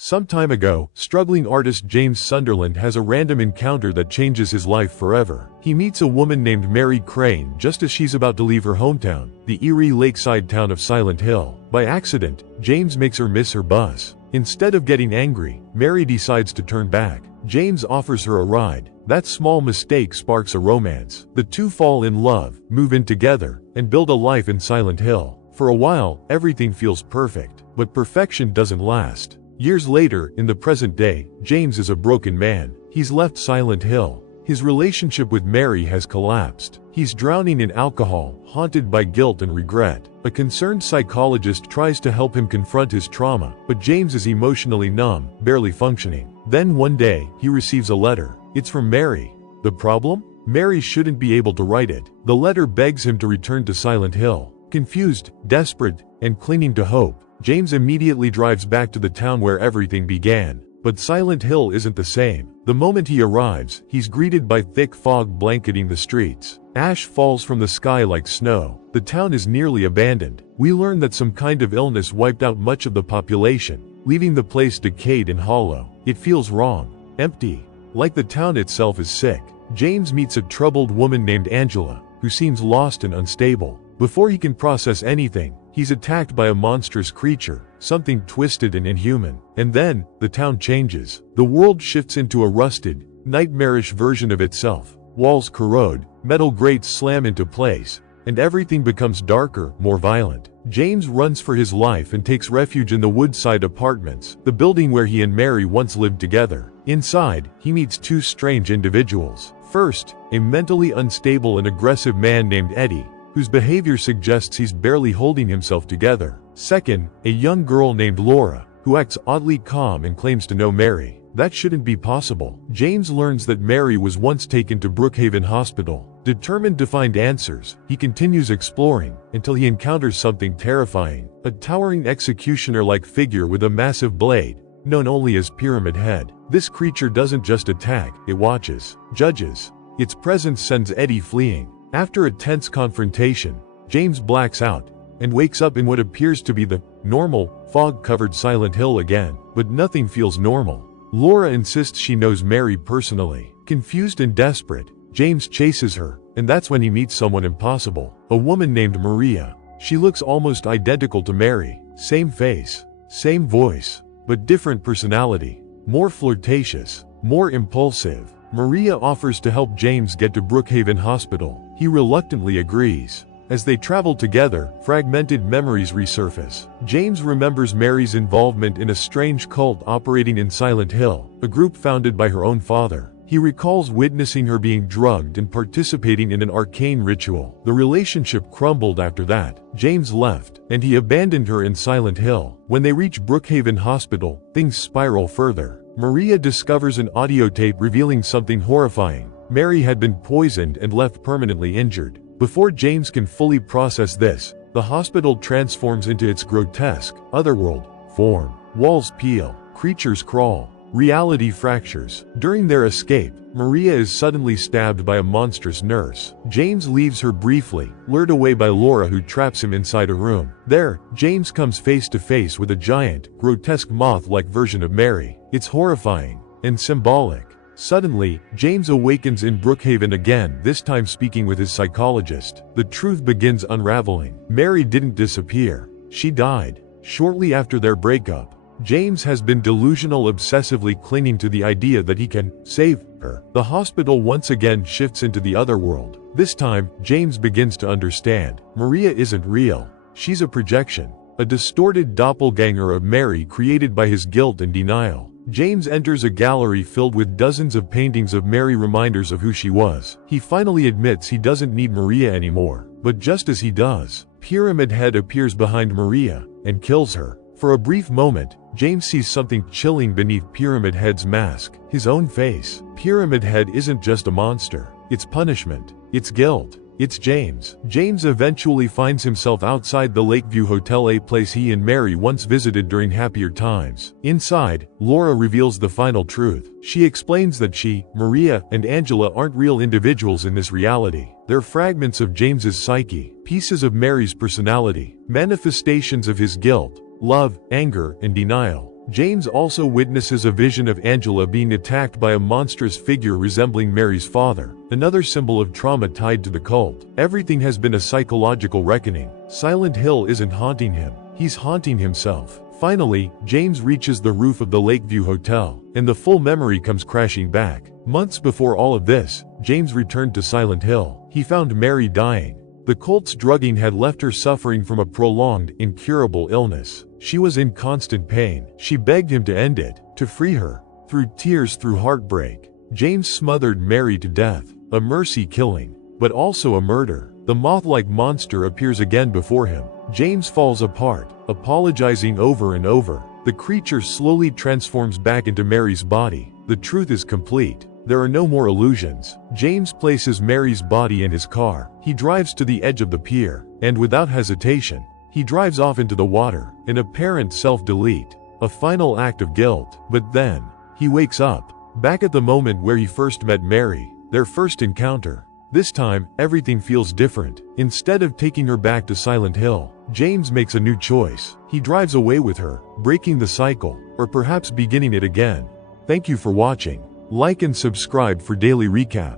Some time ago, struggling artist James Sunderland has a random encounter that changes his life forever. He meets a woman named Mary Crane just as she's about to leave her hometown, the eerie lakeside town of Silent Hill. By accident, James makes her miss her bus. Instead of getting angry, Mary decides to turn back. James offers her a ride. That small mistake sparks a romance. The two fall in love, move in together, and build a life in Silent Hill. For a while, everything feels perfect, but perfection doesn't last. Years later, in the present day, James is a broken man. He's left Silent Hill. His relationship with Mary has collapsed. He's drowning in alcohol, haunted by guilt and regret. A concerned psychologist tries to help him confront his trauma, but James is emotionally numb, barely functioning. Then one day, he receives a letter. It's from Mary. The problem? Mary shouldn't be able to write it. The letter begs him to return to Silent Hill. Confused, desperate, and clinging to hope, James immediately drives back to the town where everything began. But Silent Hill isn't the same. The moment he arrives, he's greeted by thick fog blanketing the streets. Ash falls from the sky like snow. The town is nearly abandoned. We learn that some kind of illness wiped out much of the population, leaving the place decayed and hollow. It feels wrong, empty, like the town itself is sick. James meets a troubled woman named Angela, who seems lost and unstable. Before he can process anything, he's attacked by a monstrous creature, something twisted and inhuman. And then, the town changes. The world shifts into a rusted, nightmarish version of itself. Walls corrode, metal grates slam into place, and everything becomes darker, more violent. James runs for his life and takes refuge in the Woodside Apartments, the building where he and Mary once lived together. Inside, he meets two strange individuals. First, a mentally unstable and aggressive man named Eddie, whose behavior suggests he's barely holding himself together. Second, a young girl named Laura, who acts oddly calm and claims to know Mary. That shouldn't be possible. James learns that Mary was once taken to Brookhaven Hospital. Determined to find answers, he continues exploring, until he encounters something terrifying. A towering executioner-like figure with a massive blade, known only as Pyramid Head. This creature doesn't just attack, it watches, judges. Its presence sends Eddie fleeing. After a tense confrontation, James blacks out, and wakes up in what appears to be the normal, fog-covered Silent Hill again. But nothing feels normal. Laura insists she knows Mary personally. Confused and desperate, James chases her, and that's when he meets someone impossible. A woman named Maria. She looks almost identical to Mary. Same face, same voice, but different personality. More flirtatious, more impulsive. Maria offers to help James get to Brookhaven Hospital. He reluctantly agrees. As they travel together, fragmented memories resurface. James remembers Mary's involvement in a strange cult operating in Silent Hill, a group founded by her own father. He recalls witnessing her being drugged and participating in an arcane ritual. The relationship crumbled after that. James left, and he abandoned her in Silent Hill. When they reach Brookhaven Hospital, things spiral further. Maria discovers an audio tape revealing something horrifying. Mary had been poisoned and left permanently injured. Before James can fully process this, the hospital transforms into its grotesque, otherworld form. Walls peel, creatures crawl, reality fractures. During their escape, Maria is suddenly stabbed by a monstrous nurse. James leaves her briefly, lured away by Laura, who traps him inside a room. There, James comes face to face with a giant, grotesque moth-like version of Mary. It's horrifying and symbolic. Suddenly, James awakens in Brookhaven again, this time speaking with his psychologist. The truth begins unraveling. Mary didn't disappear. She died. Shortly after their breakup, James has been delusional, obsessively clinging to the idea that he can save her. The hospital once again shifts into the other world. This time, James begins to understand. Maria isn't real. She's a projection, a distorted doppelganger of Mary created by his guilt and denial. James enters a gallery filled with dozens of paintings of Mary, reminders of who she was. He finally admits he doesn't need Maria anymore. But just as he does, Pyramid Head appears behind Maria and kills her. For a brief moment, James sees something chilling beneath Pyramid Head's mask. His own face. Pyramid Head isn't just a monster. It's punishment. It's guilt. It's James. James eventually finds himself outside the Lakeview Hotel, a place he and Mary once visited during happier times. Inside, Laura reveals the final truth. She explains that she, Maria, and Angela aren't real individuals in this reality. They're fragments of James's psyche, pieces of Mary's personality, manifestations of his guilt, love, anger, and denial. James also witnesses a vision of Angela being attacked by a monstrous figure resembling Mary's father, another symbol of trauma tied to the cult. Everything has been a psychological reckoning. Silent Hill isn't haunting him, he's haunting himself. Finally, James reaches the roof of the Lakeview Hotel, and the full memory comes crashing back. Months before all of this, James returned to Silent Hill. He found Mary dying. The cult's drugging had left her suffering from a prolonged, incurable illness. She was in constant pain. She begged him to end it, to free her. Through tears, through heartbreak, James smothered Mary to death, a mercy killing, but also a murder. The moth-like monster appears again before him. James falls apart, apologizing over and over. The creature slowly transforms back into Mary's body. The truth is complete. There are no more illusions. James places Mary's body in his car. He drives to the edge of the pier, and without hesitation, he drives off into the water, an apparent self-delete, a final act of guilt. But then, he wakes up, back at the moment where he first met Mary, their first encounter. This time, everything feels different. Instead of taking her back to Silent Hill, James makes a new choice. He drives away with her, breaking the cycle, or perhaps beginning it again. Thank you for watching. Like and subscribe for daily recap.